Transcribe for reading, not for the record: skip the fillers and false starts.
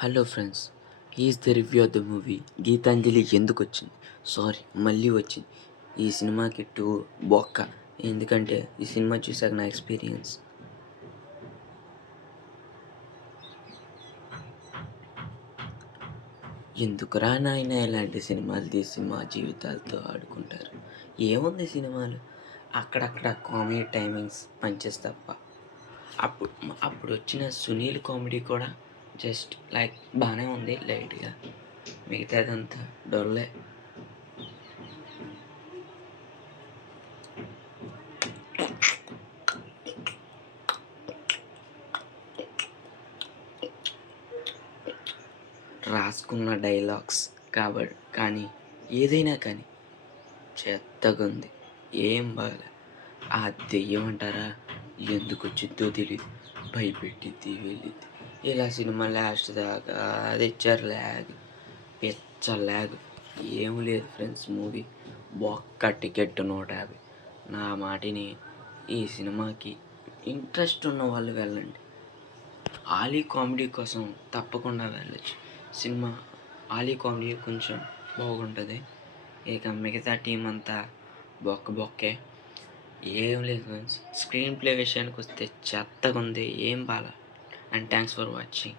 Hello friends, is the review of the movie Geetanjali ఎందుకు వచ్చింది. Sorry, మళ్ళీ వచ్చింది. ఈ సినిమాకి బొక్క. ఎందుకంటే ఈ సినిమా చూసాక నా ఎక్స్పీరియన్స్ ఎందుకురా నాయన ఇలాంటి సినిమాలు తీసి మా జీవితాలతో ఆడుకుంటారు. ఏముంది సినిమాలు, అక్కడక్కడ కామెడీ టైమింగ్స్ పంచెస్ తప్ప. అప్పుడు అప్పుడు వచ్చిన సునీల్ కామెడీ కూడా జస్ట్ లైక్ బాగానే ఉంది లైట్గా. మిగతాదంతా డొల్లే. రాసుకున్న డైలాగ్స్ కానీ ఏదైనా కానీ చెత్తగా ఉంది. ఏం బాగా. ఆ దెయ్యం అంటారా, ఎందుకు వచ్చిద్దో తెలియదు, భయపెట్టిద్ది వెళ్ళిద్ది. ఇలా సినిమా లాస్ట్ దాకా అది ఇచ్చారు ల్యాగ్, పిచ్చ ల్యాగ్. ఏం లేదు ఫ్రెండ్స్, మూవీ బొక్క. టికెట్ 150. నా మాటిని ఈ సినిమాకి ఇంట్రెస్ట్ ఉన్న వాళ్ళు వెళ్ళండి. ఆలీ కామెడీ కోసం తప్పకుండా వెళ్ళచ్చు. సినిమా ఆలీ కామెడీ కొంచెం బాగుంటుంది. ఇక మిగతా టీం అంతా బొక్కే. ఏం లేదు ఫ్రెండ్స్, స్క్రీన్ ప్లే విషయానికి వస్తే చెత్తగా ఉంది. ఏం బాగా. And thanks for watching.